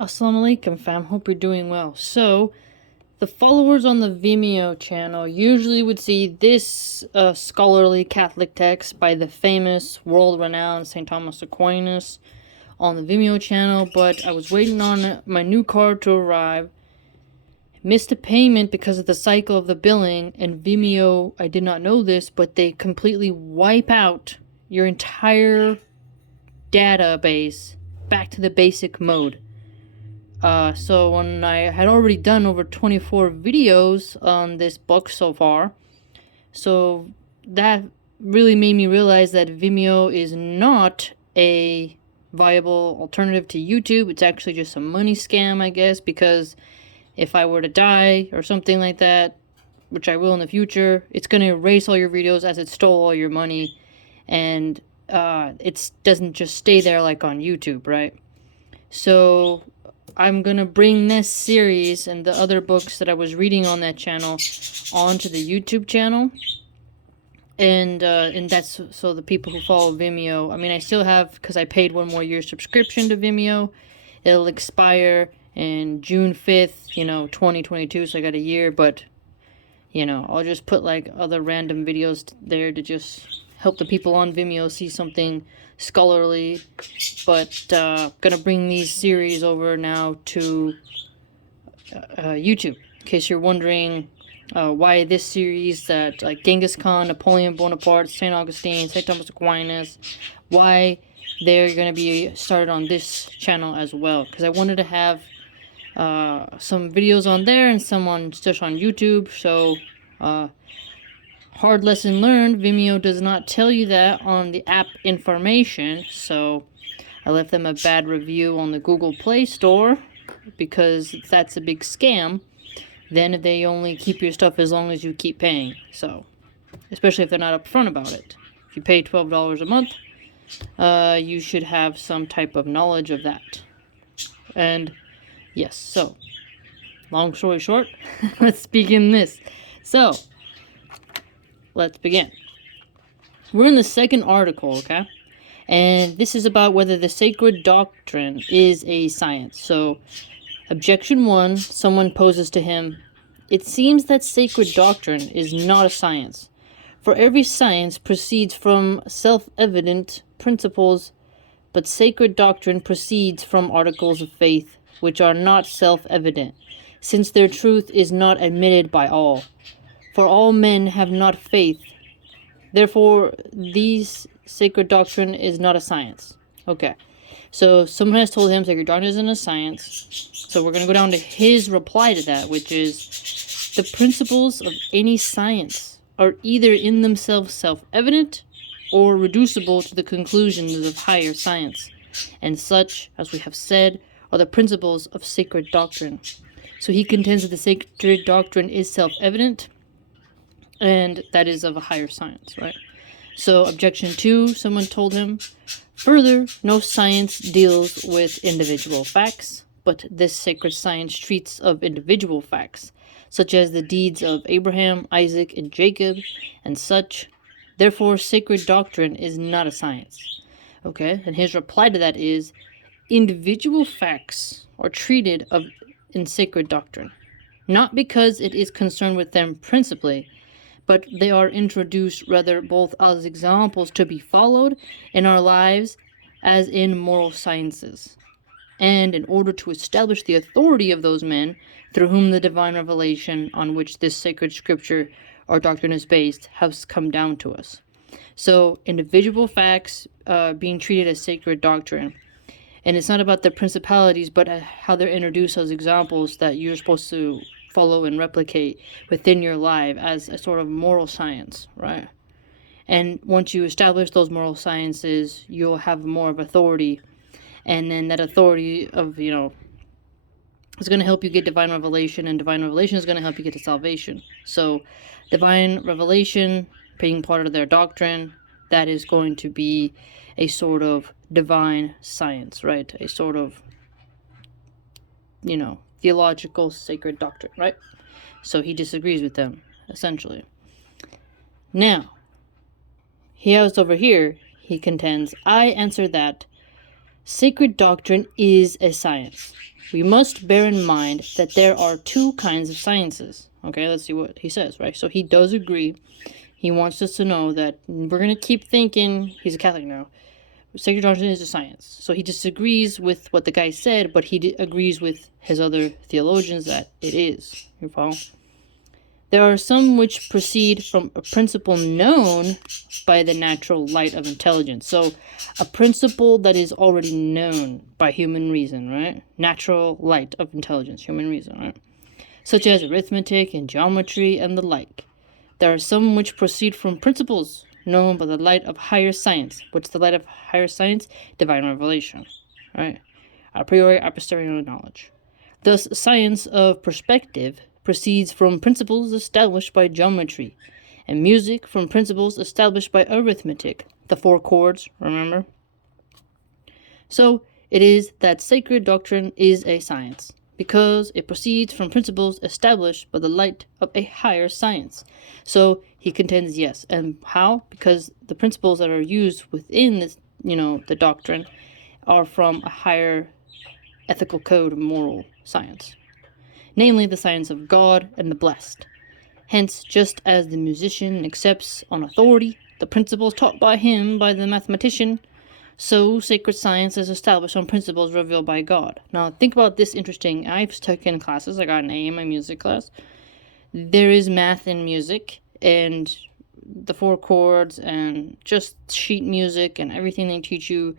Assalamu alaikum, fam. Hope you're doing well. So, the followers on the Vimeo channel usually would see this scholarly Catholic text by the famous, world-renowned St. Thomas Aquinas on the Vimeo channel, but I was waiting on my new card to arrive. Missed a payment because of the cycle of the billing, and Vimeo, I did not know this, but they completely wipe out your entire database back to the basic mode. So when I had already done over 24 videos on this book so far, so that really made me realize that Vimeo is not a viable alternative to YouTube. It's actually just a money scam, I guess, because if I were to die or something like that, which I will in the future, it's going to erase all your videos as it stole all your money, and it doesn't just stay there like on YouTube, right? So I'm going to bring this series and the other books that I was reading on that channel onto the YouTube channel. And that's so the people who follow Vimeo, I mean, I still have, because I paid 1 more year subscription to Vimeo. It'll expire in June 5th, 2022, so I got a year, but, I'll just put, like, other random videos there to just help the people on Vimeo see something scholarly, but gonna bring these series over now to YouTube, in case you're wondering why this series that, like, Genghis Khan, Napoleon Bonaparte, St. Augustine, St. Thomas Aquinas, why they're going to be started on this channel as well, because I wanted to have some videos on there and some on just on YouTube. So hard lesson learned, Vimeo does not tell you that on the app information, so I left them a bad review on the Google Play Store, because that's a big scam. Then they only keep your stuff as long as you keep paying, so especially if they're not upfront about it. If you pay $12 a month, you should have some type of knowledge of that. And yes, so long story short, let's begin this. So let's begin. We're in the second article, okay? And this is about whether the sacred doctrine is a science. So, objection 1, someone poses to him, it seems that sacred doctrine is not a science. For every science proceeds from self-evident principles, but sacred doctrine proceeds from articles of faith, which are not self-evident, since their truth is not admitted by all. For all men have not faith. Therefore, these sacred doctrine is not a science. Okay. So someone has told him sacred doctrine isn't a science. So we're going to go down to his reply to that, which is the principles of any science are either in themselves self-evident or reducible to the conclusions of higher science. And such, as we have said, are the principles of sacred doctrine. So he contends that the sacred doctrine is self-evident, and that is of a higher science, right? So objection 2, someone told him, further, no science deals with individual facts, but this sacred science treats of individual facts, such as the deeds of Abraham, Isaac, and Jacob, and such. Therefore, sacred doctrine is not a science. Okay, and his reply to that is, individual facts are treated of in sacred doctrine, not because it is concerned with them principally, but they are introduced rather both as examples to be followed in our lives as in moral sciences, and in order to establish the authority of those men through whom the divine revelation on which this sacred scripture or doctrine is based has come down to us. So individual facts being treated as sacred doctrine. And it's not about the principalities, but how they're introduced as examples that you're supposed to follow and replicate within your life as a sort of moral science, right? And once you establish those moral sciences, you'll have more of authority. And then that authority of, is going to help you get divine revelation, and divine revelation is going to help you get to salvation. So divine revelation being part of their doctrine, that is going to be a sort of divine science, right? A sort of, theological sacred doctrine, right? So he disagrees with them, essentially. Now, he has over here, he contends, I answer that sacred doctrine is a science. we must bear in mind that there are two kinds of sciences. Okay, let's see what he says, right? So he does agree. He wants us to know that we're going to keep thinking, he's a Catholic now, sacred doctrine is a science. So he disagrees with what the guy said, but he agrees with his other theologians that it is. You follow? There are some which proceed from a principle known by the natural light of intelligence. So a principle that is already known by human reason, right? Natural light of intelligence, human reason, right? Such as arithmetic and geometry and the like. There are some which proceed from principles known by the light of higher science. What's the light of higher science? Divine revelation, right? A priori, a posteriori knowledge. Thus, science of perspective proceeds from principles established by geometry, and music from principles established by arithmetic, the four chords, remember? So, it is that sacred doctrine is a science, because it proceeds from principles established by the light of a higher science. So he contends yes. And how? Because the principles that are used within this, the doctrine are from a higher ethical code of moral science, namely the science of God and the blessed. Hence, just as the musician accepts on authority the principles taught by him by the mathematician, so sacred science is established on principles revealed by God. Now, think about this interesting. I've taken classes. I got an A in my music class. There is math in music, and the four chords, and just sheet music, and everything they teach you.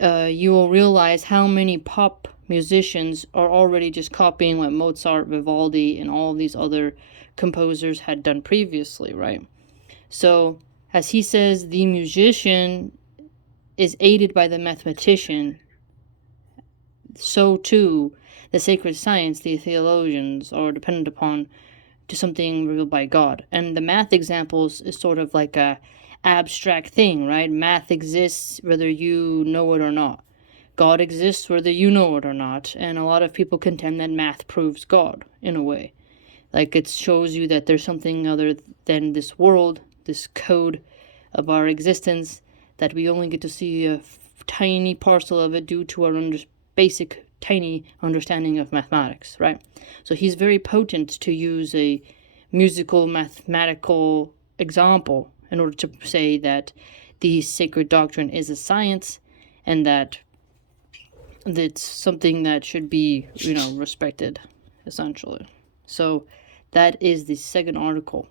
You will realize how many pop musicians are already just copying what Mozart, Vivaldi, and all these other composers had done previously, right? So, as he says, the musician is aided by the mathematician, so too the sacred science, the theologians, are dependent upon to something revealed by God. And the math examples is sort of like a abstract thing, right? Math exists whether you know it or not. God exists whether you know it or not. And a lot of people contend that math proves God, in a way. Like, it shows you that there's something other than this world, this code of our existence, that we only get to see a tiny parcel of it due to our basic, tiny understanding of mathematics, right? So he's very potent to use a musical, mathematical example in order to say that the sacred doctrine is a science, and that it's something that should be, respected, essentially. So that is the second article.